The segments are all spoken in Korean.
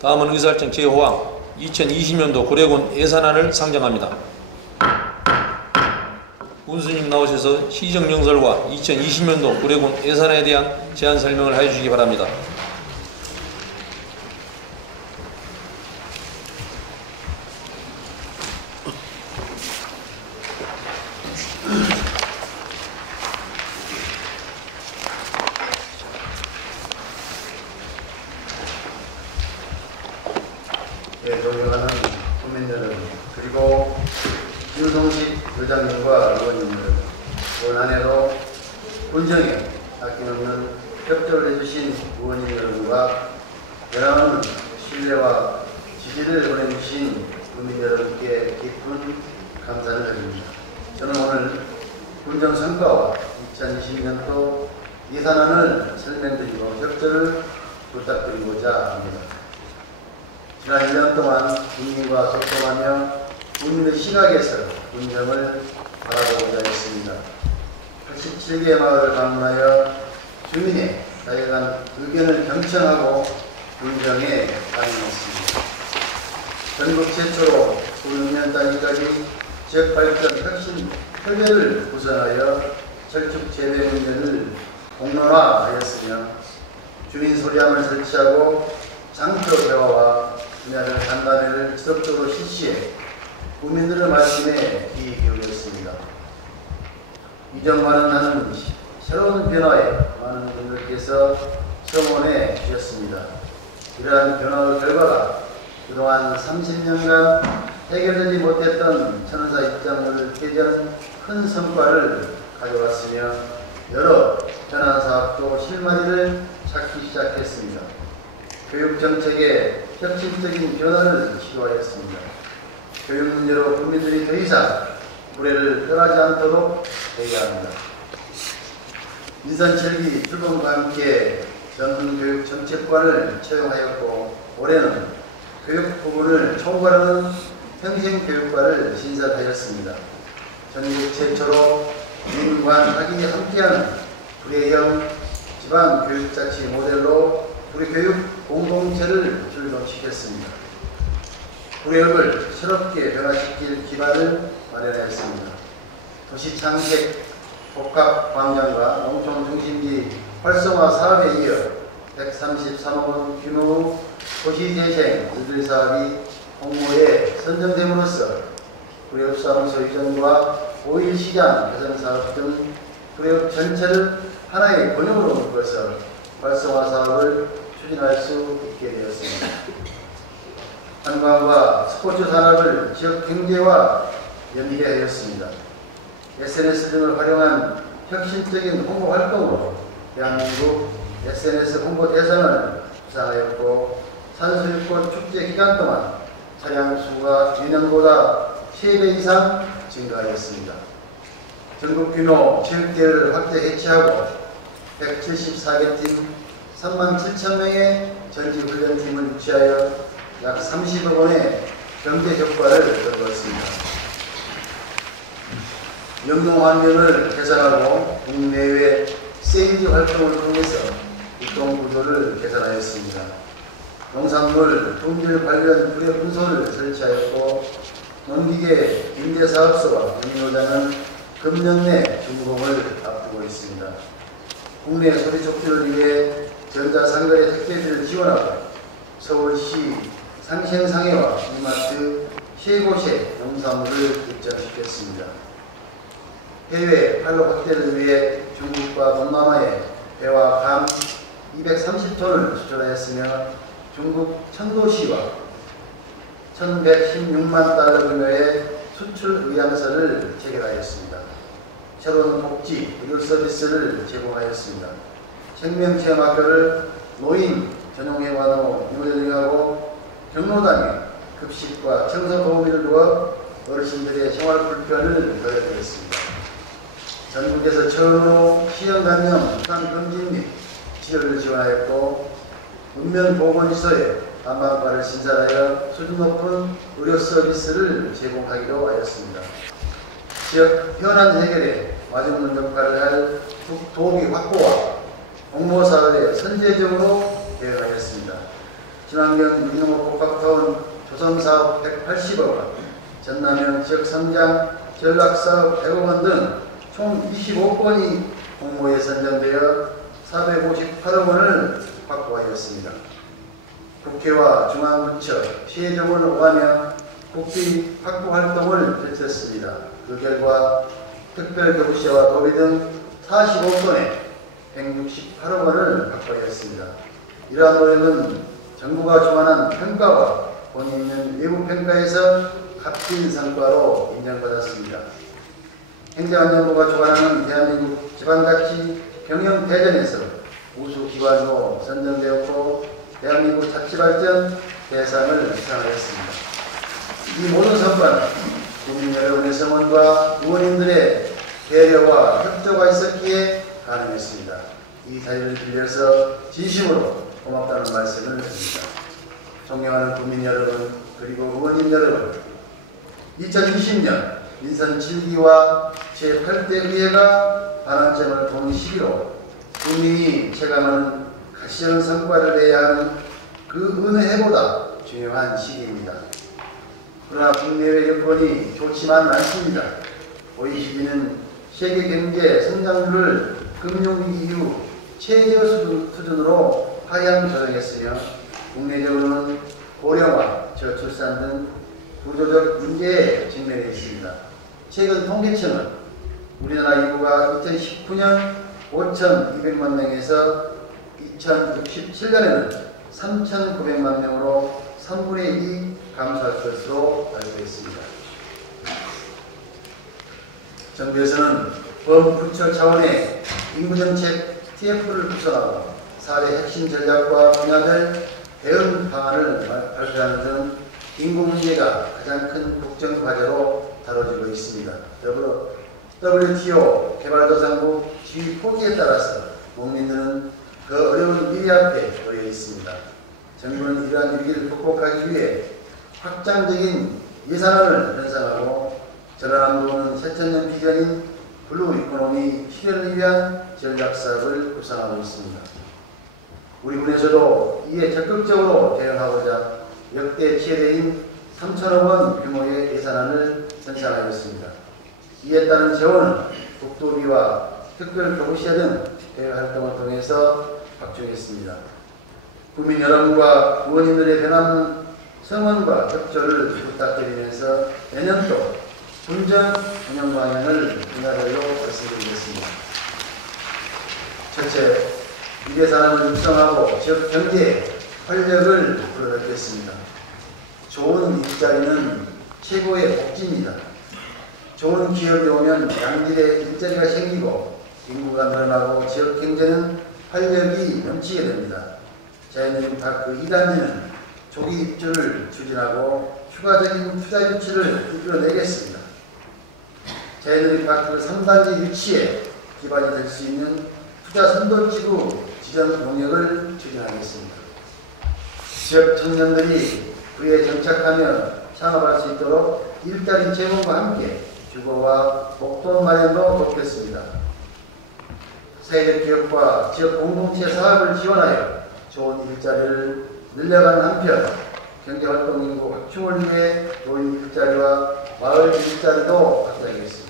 다음은 의사일정 제5항 2020년도 구례군 예산안을 상정합니다. 군수님 나오셔서 시정연설과 2020년도 구례군 예산에 대한 제안 설명을 해주시기 바랍니다. 네, 존경하는 국민 여러분, 그리고 윤성식 의장님과 의원님 여러분, 올 한해도 군정에 아낌없는 협조를 해주신 의원님 여러분과 변함없는 신뢰와 지지를 보내주신 국민 여러분께 깊은 감사를 드립니다. 저는 오늘 군정 성과와 2020년도 예산안을 설명드리고 협조를 부탁드리고자 합니다. 지난 1년 동안 국민과 소통하며 국민의 시각에서 군정을 바라보고자 했습니다. 87개 마을을 방문하여 주민의 다양한 의견을 경청하고 군정에 반영했습니다. 전국 최초로 구릉면 단위까지 지역발전 혁신 협의회를 구성하여 철쭉 재배 문제를 공론화하였으며 주민 소리함을 설치하고 장표 대화와 분야별 간담회를 지속적으로 실시해 국민들의 말씀에 귀 기울였습니다. 이전과는 다른 새로운 변화에 많은 분들께서 성원해 주셨습니다. 이러한 변화의 결과가 그동안 30년간 해결되지 못했던 천연사 입장료를 폐지하는 큰 성과를 가져왔으며 여러 현안사업도 실마리를 찾기 시작했습니다. 교육정책에 혁신적인 변화를 시도하였습니다. 교육 문제로 국민들이 더 이상 구례를 떠나지 않도록 해야 합니다. 인선 7기 출범과 함께 전문교육정책관을 채용하였고 올해는 교육 부분을 총괄하는 평생교육과를 신설하였습니다. 전국 최초로 민관 학인이 함께하는 구례형 지방교육자치 모델로 구례교육 공동체를 출범시켰습니다. 구례역을 새롭게 변화시킬 기반을 마련하였습니다. 도시창택 복합광장과 농촌중심지 활성화 사업에 이어 133억 원 규모 도시재생 일들 사업이 홍보에 선정됨으로써 구례읍사무소 이전과 5일 시장 개선 사업 등 구례읍 전체를 하나의 권역으로 묶어서 활성화 사업을 추진할 수 있게 되었습니다. 관광과 스포츠 산업을 지역 경제와 연계하였습니다. SNS 등을 활용한 혁신적인 홍보 활동으로 대한민국 SNS 홍보 대상을 수상하였고 산수유꽃 축제 기간 동안 차량 수가 예년보다 3배 이상 증가하였습니다. 전국 규모 체육대회를 확대 개최하고 174개 팀 37,000명의 전지훈련팀을 유치하여 약 30억 원의 경제 효과를 거두었습니다. 영농 환경을 개선하고 국내외 세일즈 활동을 통해서 유통 구조를 개선하였습니다. 농산물 품질 관련 구례 분소를 설치하였고 농기계 임대사업소와 운영자는 금년 내 준공을 앞두고 있습니다. 국내 소비 촉진을 위해 전자상거래 택배비를 지원하고 서울시 상생상해와 이마트 3곳에 농산물을 입점시켰습니다. 해외 판로 확대를 위해 중국과 동남아에 배와 감 230톤을 수출하였으며 중국 천도시와 1116만 달러 규모의 수출 의향서를 체결하였습니다. 새로운 복지, 의료 서비스를 제공하였습니다. 생명체험학교를 노인 전용회원으로 운영하고 경로당에 급식과 청소 도우미를 두어 어르신들의 생활 불편을 덜어드렸습니다. 전국에서 처음으로 시형간염 금진 및 치료를 지원하였고 읍면보건시설에 난방과를 신설하여 수준 높은 의료 서비스를 제공하기로 하였습니다. 지역 현안 해결에 마중물 역할을 할 도비 확보와 공모사업에 선제적으로 대응하였습니다. 친환경 유기농업 복합타운 조성사업 180억 원, 전남형 지역성장 전략사업 100억 원 등 총 25건이 공모에 선정되어 458억 원을 확보하였습니다. 국회와 중앙부처, 시의정을 오가며 국비 확보 활동을 펼쳤습니다. 그 결과 특별교부시와 도비 등 45건에 168억 원을 확보하였습니다. 이러한 노력은 정부가 주관한 평가와 본의 있는 외부 평가에서 값진 성과로 인정받았습니다. 행정안전부가 주관하는 대한민국 지방자치 경영대전에서 우수기관으로 선정되었고 대한민국 자치발전 대상을 수상하였습니다. 이 모든 성과는 국민 여러분의 성원과 의원님들의 배려와 협조가 있었기에 가능했습니다. 이 자리를 빌려서 진심으로 고맙다는 말씀을 드립니다. 존경하는 국민 여러분 그리고 의원님 여러분, 2020년 민선 7기와 제8대 의회가 반환점을 도는 시기로 국민이 체감하는 가시적인 성과를 내야 하는 그 어느 해보다 중요한 시기입니다. 그러나 국내외 여건이 좋지만 않습니다. OECD는 세계 경제 성장률을 금융위기 이후 최저 수준으로 하향 조정했으며 국내적으로는 고령화, 저출산 등 구조적 문제에 직면해 있습니다. 최근 통계청은 우리나라 인구가 2019년 5,200만 명에서 2067년에는 3,900만 명으로 3분의 2 감소할 것으로 알고 있습니다. 정부에서는 범부처 차원의 인구정책 TF를 구성하고 4대 핵심 전략과 분야별 대응 방안을 발표하는 등 인구 문제가 가장 큰 국정 과제로 다뤄지고 있습니다. 더불어 WTO 개발도상국 지위 포기에 따라서 국민들은 그 어려운 미래 앞에 놓여 있습니다. 정부는 이러한 위기를 극복하기 위해 확장적인 예산안을 편성하고 전라남도는 새천년 비전인 블루 이코노미 실현을 위한 전략사업을 구상하고 있습니다. 우리 군에서도 이에 적극적으로 대응하고자 역대 최대인 3천억 원 규모의 예산안을 편성하였습니다. 이에 따른 재원은 국도비와 특별교부시에 등 대외 활동을 통해서 확충했습니다. 국민 여러분과 의원님들의 변함없는 성원과 협조를 부탁드리면서 내년도 군정 운영 방향을 분야별로 말씀드리겠습니다. 첫째, 미래산업을 육성하고 지역 경제에 활력을 불어넣겠습니다. 좋은 일자리는 최고의 복지입니다. 좋은 기업이 오면 양질의 일자리가 생기고 인구가 늘어나고 지역 경제는 활력이 넘치게 됩니다. 자연인파크 2단지는 조기 입주를 추진하고 추가적인 투자 유치를 이끌어내겠습니다. 자연인파크 3단지 유치에 기반이 될 수 있는 투자 선도지구 지정 용역을 추진하겠습니다. 지역 청년들이 구에 정착하며 창업할 수 있도록 일자리 제공과 함께 주거와 목돈 마련도 돕겠습니다. 세계 기업과 지역 공동체 사업을 지원하여 좋은 일자리를 늘려가는 한편 경제활동 인구 확충을 위해 노인 일자리와 마을 일자리도 확대하겠습니다.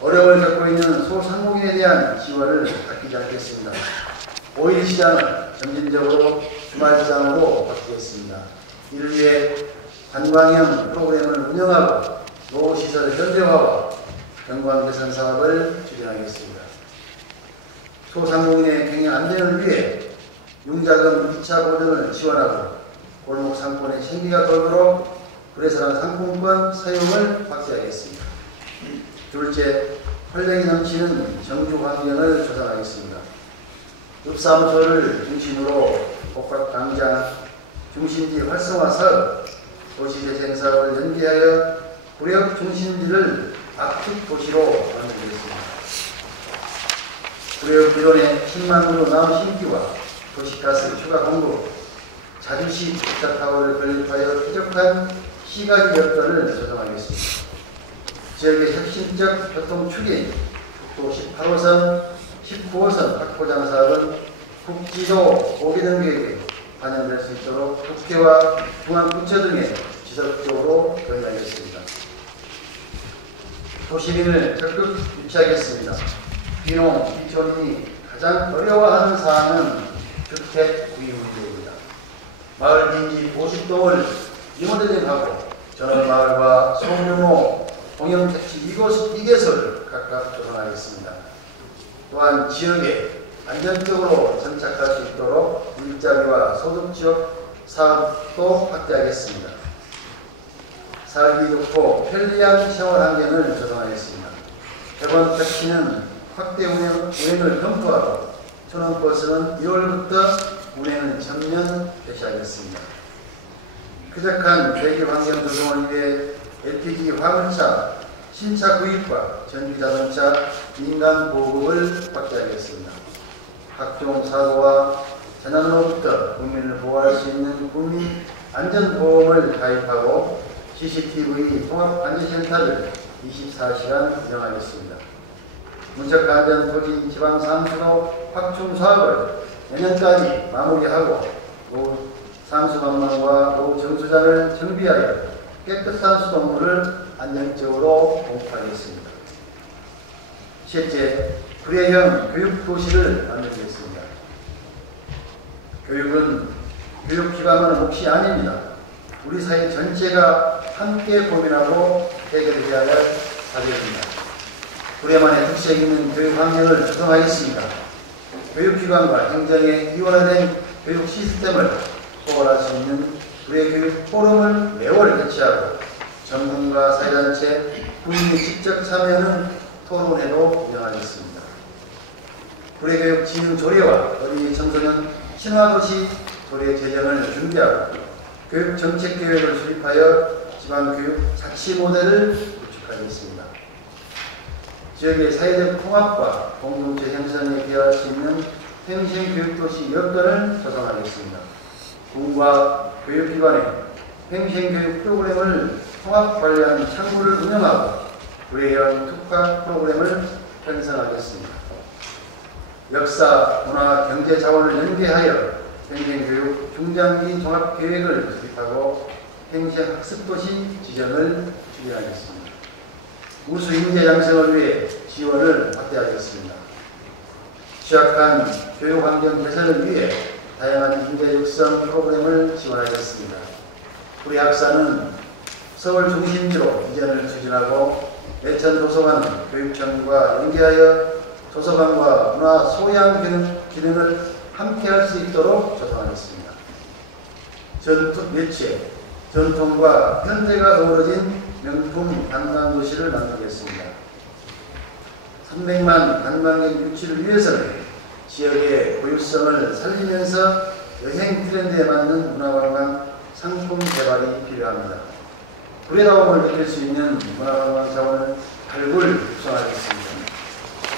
어려움을 겪고 있는 소상공인에 대한 지원을 아끼지 않겠습니다. 5일 시장은 점진적으로 주말시장으로 바꾸겠습니다. 이를 위해 관광형 프로그램을 운영하고 노후시설 현대화와 경관개선 사업을 추진하겠습니다. 소상공인의 경영 안정을 위해 융자금 2차 보증을 지원하고 골목 상권의 생기가 돌도록 구례사랑 상품권 사용을 확대하겠습니다. 둘째, 활력이 넘치는 정주 환경을 조성하겠습니다. 읍사무소를 중심으로 복합광장, 중심지 활성화 사업, 도시재생 사업을 연계하여 구례역 중심지를 압축 도시로 만들겠습니다. 구례역 기존의 10만 그루 나무 심기와 도시가스 추가 공급, 자주시 기차타워를 건립하여 쾌적한 시가지 여건을 조성하겠습니다. 지역의 혁신적 교통 축인 국도 18호선, 19호선 확보장 사업은 국지도 고기능 계획에 반영될 수 있도록 국회와 중앙부처 등에 지속적으로 권유하겠습니다. 도시민을 적극 유치하겠습니다. 귀농, 귀촌인이 가장 어려워하는 사안은 주택 구입 문제입니다. 마을 빈지 50동을 리모델링하고 전원마을과 소규모 공영택지 2개소를 각각 조성하겠습니다. 또한 지역에 안정적으로 정착할 수 있도록 일자리와 소득 지역 사업도 확대하겠습니다. 살기 좋고 편리한 생활 환경을 조성하겠습니다. 대권 택시는 확대 운행을 검토하고 천원버스는 2월부터 운행을 전면 개시하겠습니다. 쾌적한 대기 환경 조성을 위해 LPG 화물차 신차 구입과 전기자동차 민간 보급을 확대하겠습니다. 각종 사고와 재난으로부터 국민을 보호할 수 있는 국민 안전보험을 가입하고 CCTV 통합안전센터를 24시간 운영하겠습니다. 문책안전 토지 지방 상수도 확충 사업을 내년까지 마무리하고 노후 상수관망과 노후 정수장을 정비하여 깨끗한 수돗물을 안정적으로 공급하겠습니다. 셋째, 구례형 교육도시를 만들겠습니다. 교육은 교육기관만의 몫이 아닙니다. 우리 사회 전체가 함께 고민하고 해결해야 할 과제입니다. 구례만의 특색 있는 교육 환경을 조성하겠습니다. 교육기관과 행정의 이원화된 교육 시스템을 포괄할 수 있는 구례 교육 포럼을 매월 개최하고 전문가 사회단체 국민이 직접 참여하는 토론회도 운영하겠습니다. 구례 교육 진흥 조례와 어린이 청소년 친화도시 조례 제정을 준비하고 교육 정책 계획을 수립하여 지방교육 자치 모델을 구축하겠습니다. 지역의 사회적 통합과 공동체 형성에 기여할 수 있는 평생교육도시 여건을 조성하겠습니다. 군과 교육기관의 평생교육 프로그램을 통합관리하는 창구를 운영하고 구례형 특화 프로그램을 편성하겠습니다. 역사, 문화, 경제 자원을 연계하여 평생교육 중장기 종합계획을 수립하고 평생학습도시 지정을 추진하겠습니다. 우수 인재 양성을 위해 지원을 확대하겠습니다. 취약한 교육환경 개선을 위해 다양한 인재 육성 프로그램을 지원하겠습니다. 우리 학사는 서울 중심지로 이전을 추진하고 예천 도서관 교육청과 연계하여 도서관과 문화 소양 기능을 함께할 수 있도록 조성하겠습니다. 매체, 전통과 현대가 어우러진 명품 관광도시를 만들겠습니다. 300만 관광객 유치를 위해서는 지역의 고유성을 살리면서 여행 트렌드에 맞는 문화관광 상품 개발이 필요합니다. 구례다움을 느낄 수 있는 문화관광 자원을 발굴 구성하겠습니다.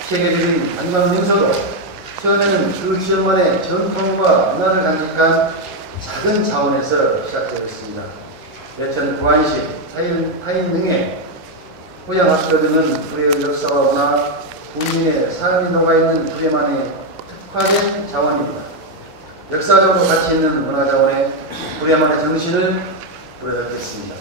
세계적인 관광 명소도 처음에는 그 지역만의 전통과 문화를 간직한 작은 자원에서 시작되었습니다. 예천 구안식, 타인 등의 호양학교 등은 구례의 역사와 문화, 국민의 삶이 녹아있는 구례만의 특화된 자원입니다. 역사적으로 가치 있는 문화자원에 구례만의 정신을 부여잡겠습니다.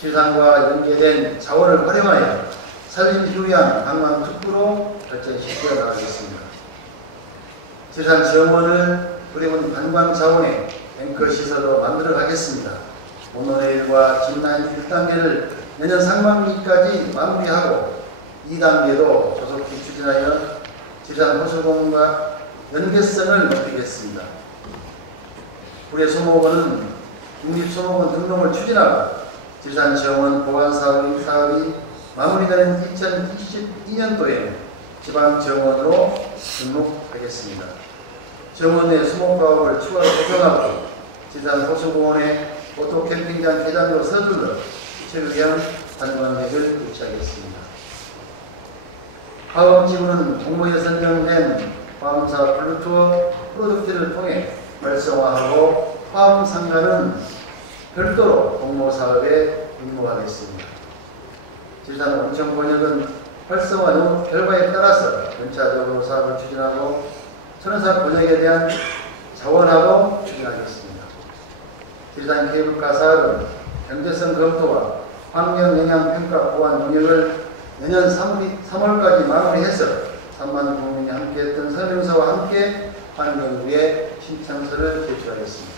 시상과 연계된 자원을 활용하여 산림휴양 관광특구로 발전시켜 나가겠습니다. 지산 정원을 구례군 관광자원의 앵커 시설로 만들어 가겠습니다. 오늘의 일과 진라인 1단계를 내년 상반기까지 마무리하고 2단계도 조속히 추진하여 지산 호수공과 연계성을 높이겠습니다. 구례 소목원은 국립소목원 등록을 추진하고 지산 정원 보완 사업이 마무리되는 2022년도에 지방 정원으로 등록하겠습니다. 정원 내 수목가옥을 추가 조성하고 지산 호수공원의 오토캠핑장 개장으로 서둘러 체류형 관광객을 유치하겠습니다. 화엄지구는 공모에 선정된 화엄사 블루투어 프로젝트를 통해 활성화하고 화엄상가는 별도로 공모사업에 임무하겠습니다. 지산 온천번역은 활성화 결과에 따라서 연차적으로 사업을 추진하고 천연사 번역에 대한 자원하고 추진하겠습니다. 지리산 케이블카 사업은 경제성 검토와 환경영향평가 보완 능력을 내년 3월까지 마무리해서 3만 국민이 함께했던 설명서와 함께 환경부에 신청서를 제출하겠습니다.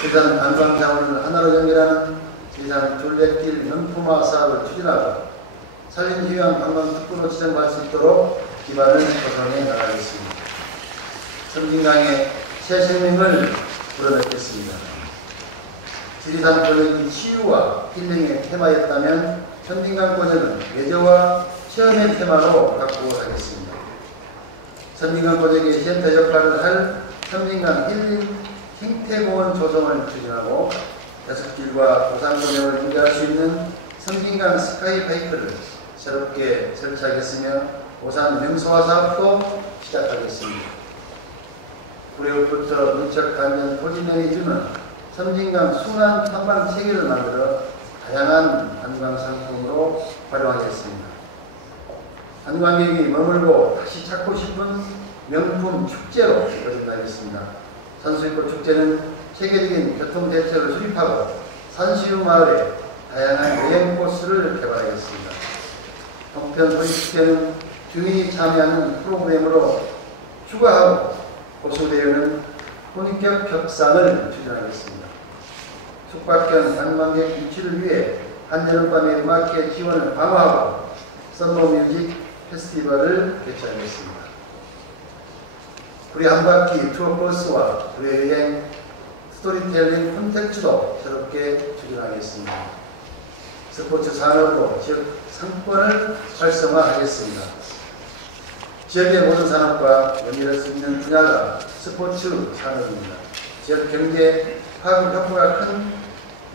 지리산 관광자원을 하나로 연결하는 지리산 둘레길 명품화 사업을 추진하고 산림휴양 관광특구로 지정할 수 있도록 기반을 조성해 나가겠습니다. 섬진강의 새 생명을 불어넣겠습니다. 지리산 골목이 치유와 힐링의 테마였다면 섬진강 고전은 레저와 체험의 테마로 갖고 가겠습니다. 섬진강 고전의 센터 역할을 할 섬진강 힐링 생태공원 조성을 추진하고 야습길과 도산공원을 연결할 수 있는 섬진강 스카이파이프를 새롭게 설치하겠으며 도산 명소화 사업도 시작하겠습니다. 구례읍부터 민척 관련 토지면이 주는 섬진강 순환 탐방 체계를 만들어 다양한 관광 상품으로 활용하겠습니다. 관광객이 머물고 다시 찾고 싶은 명품 축제로 거듭나겠습니다. 산수유꽃 축제는 세계적인 교통대책을 수립하고 산시유 마을에 다양한 여행 코스를 개발하겠습니다. 동편 소식축제는 주민이 참여하는 프로그램으로 추가하고 호수대회는 본격 협상을 추진하겠습니다. 숙박형 관광객 유치를 위해 한여름밤의 음악회 지원을 강화하고 썸머뮤직 페스티벌을 개최하겠습니다. 구례 한바퀴 투어버스와 구례 여행 스토리텔링 콘텐츠도 새롭게 추진하겠습니다. 스포츠 산업으로 지역 상권을 활성화하겠습니다. 지역의 모든 산업과 연결할 수 있는 분야가 스포츠 산업입니다. 지역 경제 파급 효과가 큰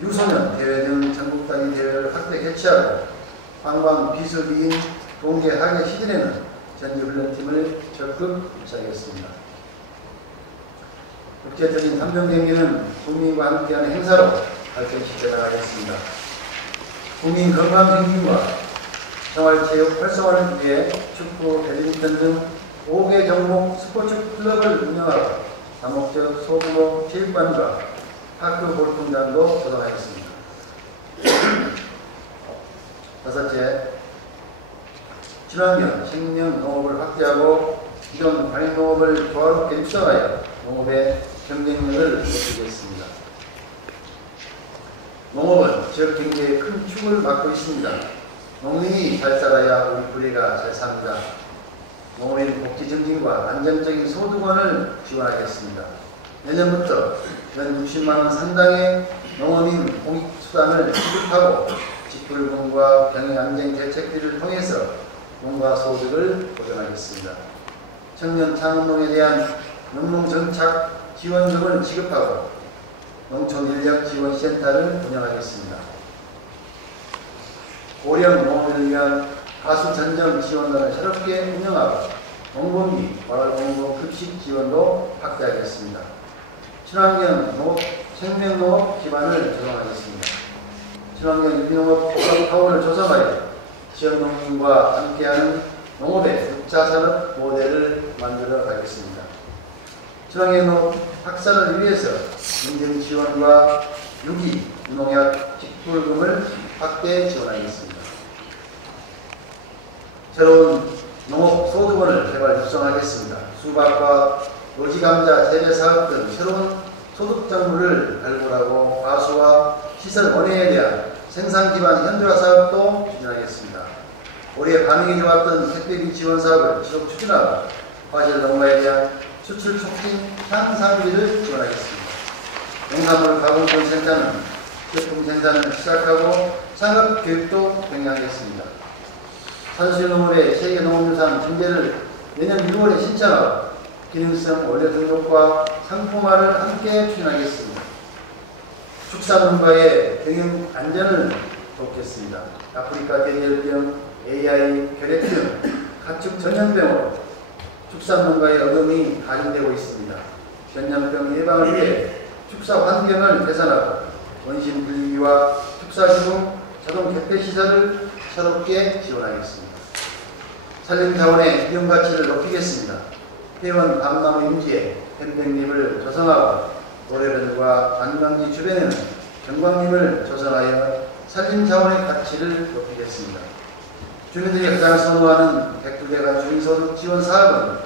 유소년 대회 등 전국 단위 대회를 확대 개최하고 관광 비수기인 동계 학예 시즌에는 전지훈련팀을 적극 유치하겠습니다. 국제적인 환경경기는 국민과 함께하는 행사로 발전시켜 나가겠습니다. 국민 건강 증진과 생활체육 활성화를 위해 축구, 배드민턴 등 5개 종목 스포츠 클럽을 운영하고 다목적 소규모 체육관과 파크 골프장도 조성하겠습니다. 다섯째, 친환경 생명 농업을 확대하고 기존 관행농업을 조화롭게 육성하여 농업의 경쟁력을 높이겠습니다. 농업은 지역 경제의 큰 축을 맡고 있습니다. 농민이 잘 살아야 우리 구례가 잘 삽니다. 농업인 복지 증진과 안정적인 소득원을 지원하겠습니다. 내년부터 연 60만 원 상당의 농업인 공익수당을 지급하고 직불금과 경영안정 대책들을 통해서 농가 소득을 보전하겠습니다. 청년 창업농에 대한 농농정착 지원금을 지급하고 농촌인력지원센터를 운영하겠습니다. 고령 농업을 위한 가수전정 지원단을 새롭게 운영하고 농번기, 마을공동 급식 지원도 확대하겠습니다. 친환경 농업, 생명농업 기반을 조성하겠습니다. 친환경 유기농업 타운을 조성하여 지역 농민과 함께하는 농업의 6차 산업 모델을 만들어 가겠습니다. 친환경 농업 확산을 위해서 인증 지원과 유기, 무농약 직불금을 확대 지원하겠습니다. 새로운 농업 소득원을 개발 육성하겠습니다. 수박과 노지감자 재배 사업 등 새로운 소득 작물을 발굴하고 과수와 시설 원예에 대한 생산 기반 현대화 사업도 추진하겠습니다. 올해 반응이 좋았던 택배비 지원 사업을 지속 추진하고 과실 농가에 대한 수출 촉진 향상비를 지원하겠습니다. 농산물 가공권 생산은 제품 생산을 시작하고 상업 교육도 병행하겠습니다. 산수유농업의 세계 농업유산 등재를 내년 6월에 신청하고 기능성 원료 등록과 상품화를 함께 추진하겠습니다. 축산농가의 경영 안전을 돕겠습니다. 아프리카 돼지열병, AI, 결핵 등 가축 전염병으로 축산농가의 어려움이 가중되고 있습니다. 전염병 예방을 위해 축사 환경을 개선하고 원심 분리기와 축사시공 자동 개폐 시설을 새롭게 지원하겠습니다. 산림자원의 이용 가치를 높이겠습니다. 회원 밤나무 임지에 뱀백립을 조성하고 노래변과 관광지 주변에는 경광림을 조성하여 산림 자원의 가치를 높이겠습니다. 주민들이 가장 선호하는 백두대간 주민소득 지원 사업은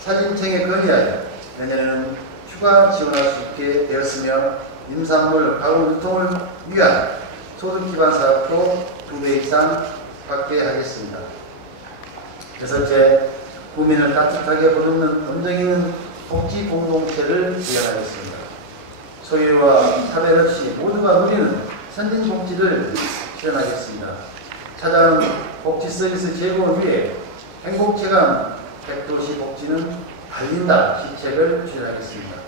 산림청에 건의하여 내년에는 추가 지원할 수 있게 되었으며 임산물 가공 유통을 위한 소득 기반 사업도 2배 이상 확대하겠습니다. 여섯째, 국민을 따뜻하게 보듬는 온정 있는 복지 공동체를 구현하겠습니다. 소외와 차별 없이 모두가 누리는 선진 복지를 실현하겠습니다. 찾아오는 복지 서비스 제공을 위해 행복체감 100도시 복지는 달린다 시책을 추진하겠습니다.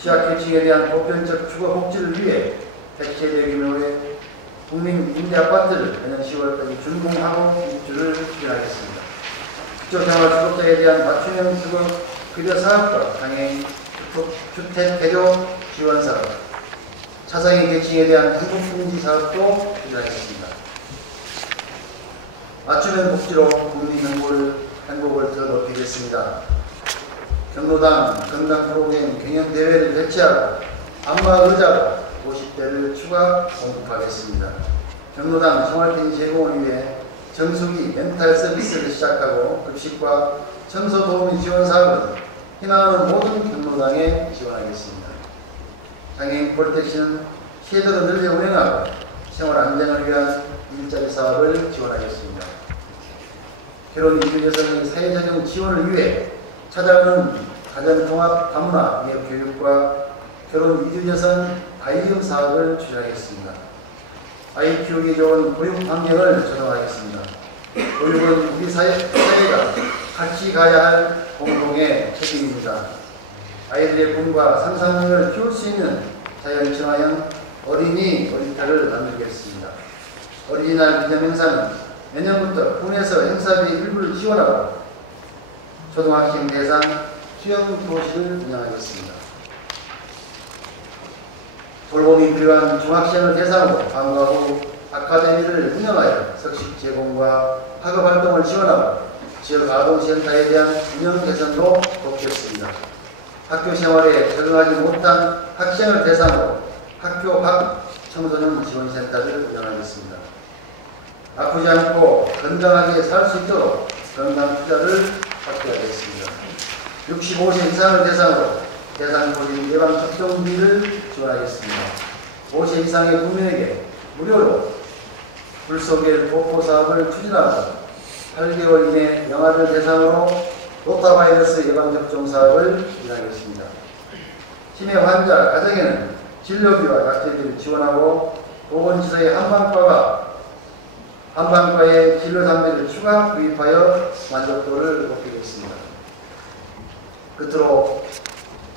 취약계층에 대한 보편적 주거 복지를 위해 100세대 규모의 국민 임대아파트를 내년 10월까지 준공하고 입주를 추진하겠습니다. 기초생활주급자에 대한 맞춤형 주거 급여 사업과 장애인 주택 개조 지원 사업, 차상위 계층에 대한 행복복지 사업도 추진하겠습니다. 맞춤형 복지로 국민 행복을 더 높이겠습니다. 경로당 건강 프로그램 경연 대회를 개최하고 안마 의자로 50대를 추가 공급하겠습니다. 경로당 생활비 제공을 위해 정수기 멘탈 서비스를 시작하고 급식과 청소 도우미 지원 사업은 희망하는 모든 경로당에 지원하겠습니다. 장애인 폴택시는 시에도 늘려 운영하고 생활 안정을 위한 일자리 사업을 지원하겠습니다. 결혼 이주 여성의 사회적용 지원을 위해 찾아오는 가정통합 담마 미역 교육과 결혼 이주 여성 아이움 사업을 추진하겠습니다. 아이 키우기 좋은 교육 환경을 조성하겠습니다. 교육은 우리 사회가 같이 가야 할 공동의 책임입니다. 아이들의 꿈과 상상력을 키울 수 있는 자연 친화형 어린이 놀이터를 만들겠습니다. 어린이날 기념 행사는 내년부터 군에서 행사비 일부를 지원하고 초등학생 대상 수영 교실을 운영하겠습니다. 돌봄이 필요한 중학생을 대상으로 방과 후 아카데미를 운영하여 석식 제공과 학업 활동을 지원하고 지역 아동센터에 대한 운영 개선도 돕겠습니다. 학교 생활에 적응하지 못한 학생을 대상으로 학교 밖 청소년 지원센터를 운영하겠습니다. 아프지 않고 건강하게 살 수 있도록 건강 투자를 확대하겠습니다. 65세 이상을 대상으로 대상포진 예방 접종비를 지원하겠습니다. 5세 이상의 국민에게 무료로 불소결 보호 사업을 추진하고 8개월 이내 영아를 대상으로 로타바이러스 예방 접종 사업을 진행하겠습니다. 치매 환자 가정에는 진료비와 약제비를 지원하고 보건시설의 한방과의 진료 장비를 추가 구입하여 만족도를 높이겠습니다. 끝으로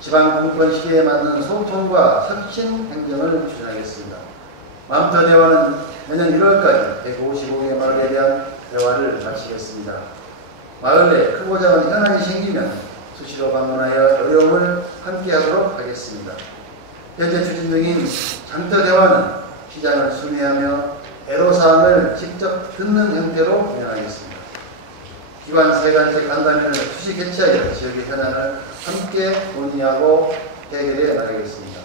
지방분권 시기에 맞는 소통과 혁신 행정을 추진하겠습니다. 맘터 대화는 내년 1월까지 155개 마을에 대한 대화를 마치겠습니다. 마을 내 크고 작은 현안이 생기면 수시로 방문하여 어려움을 함께하도록 하겠습니다. 현재 추진 중인 장터 대화는 시장을 순회하며 애로사항을 직접 듣는 형태로 진행하겠습니다. 기관 사회단체 간담회를 수시 개최하여 지역의 현안을 함께 논의하고 해결해 나가겠습니다.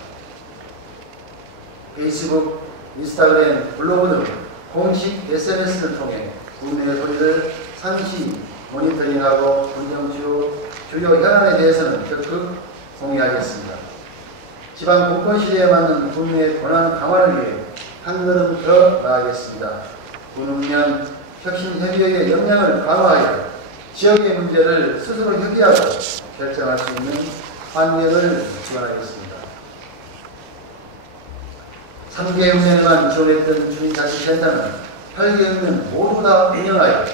페이스북, 인스타그램, 블로그 등 공식 SNS를 통해 국내의 소리를 상시 모니터링하고 주요 현안에 대해서는 적극 공유하겠습니다. 지방 분권 시대에 맞는 국민의 권한 강화를 위해 한 걸음 더 나아가겠습니다. 군읍면 혁신협의회의 역량을 강화하여 지역의 문제를 스스로 협의하고 결정할 수 있는 환경을 지원하겠습니다. 3개월간 지원했던 주민자치센터는 8개월은 모두 다 운영하여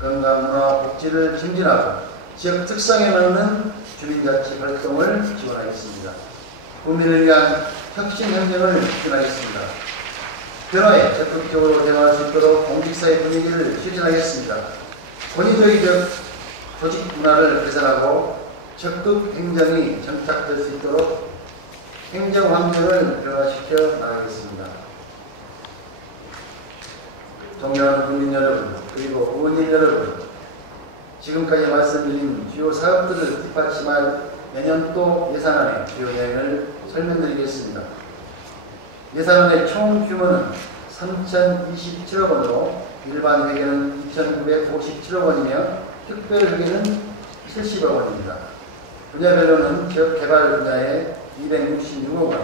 건강문화 복지를 증진하고 지역 특성에 맞는 주민자치 활동을 지원하겠습니다. 국민을 위한 혁신 행정을 추진하겠습니다. 변화에 적극적으로 대응할 수 있도록 공직사회 분위기를 실현하겠습니다. 권위주의적 조직 문화를 개선하고 적극 행정이 정착될 수 있도록 행정 환경을 변화시켜 나가겠습니다. 존경하는 국민 여러분, 그리고 의원님 여러분, 지금까지 말씀드린 주요 사업들을 뒷받침할 내년도 예산안의 주요 내용을 설명드리겠습니다. 예산안의 총 규모는 3,027억 원으로 일반 회계는 2,957억 원이며 특별 회계는 70억 원입니다. 분야별로는 지역개발 분야에 266억 원,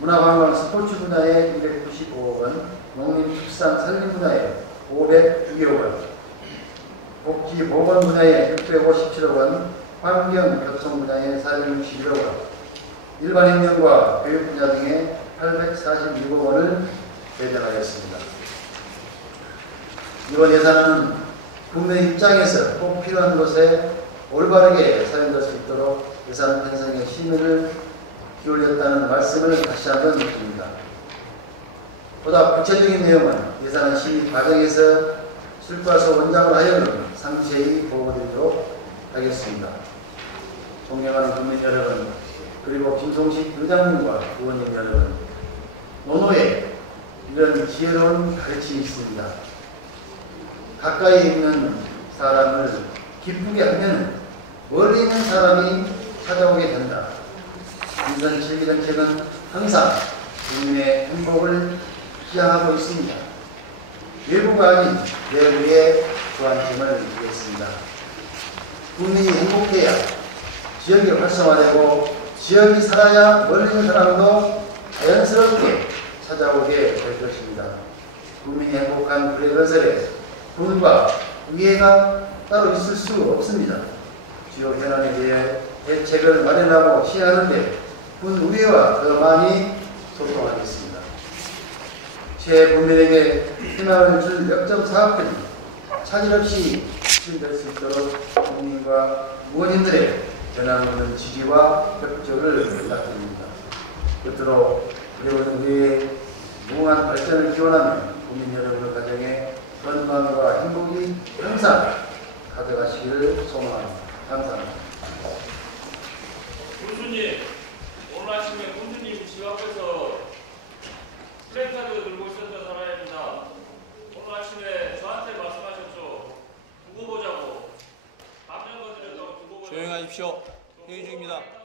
문화관광 스포츠 분야에 295억 원, 농림축산산림 분야에 502억 원, 복지보건 분야에 657억 원, 환경교통 분야에 461억 원, 일반행정과 교육 분야 등에 846억 원을 배정하였습니다. 이번 예산은 국내 입장에서 꼭 필요한 곳에 올바르게 사용될 수 있도록 예산 편성에 심의를 기울였다는 말씀을 다시 한번 드립니다. 보다 구체적인 내용은 예산 심의 과정에서 술과서 원장을 하여금 상세히 보고드리도록 하겠습니다. 존경하는 국민 여러분, 그리고 김송식 의장님과 의원님 여러분, 논어에 이런 지혜로운 가르침이 있습니다. 가까이 있는 사람을 기쁘게 하면 멀리 있는 사람이 찾아오게 된다. 민선 7기 정책은 항상 국민의 행복을 지향하고 있습니다. 외부가 아닌 내부의 주안점을 이루겠습니다. 국민이 행복해야 지역이 활성화되고 지역이 살아야 멀리 있는 사람도 자연스럽게 찾아오게 될 것입니다. 국민이 행복한 불의 건설에 군과 의회가 따로 있을 수 없습니다. 주요 현안에 대해 대책을 마련하고 시행하는데 군 의회와 더 많이 소통하겠습니다. 최 국민에게 희망을 줄 역점 사업들이 차질 없이 실현될 수 있도록 국민과 의원님들의 변함없는 지지와 협조를 부탁드립니다. 끝으로 우리의 무한 발전을 기원하며 국민 여러분의 가정에 건강과 행복이 항상 가득하시기를 소망합니다. 감사합니다. 군수님, 오늘 아침에 군수님 집 앞에서 플래카드 들고 있었던 사람입니다. 오늘 아침에 저한테 말씀하셨죠. 두고 보자고. 답변 건드렸다고 두고 보자고. 조용하십시오. 회의 중입니다.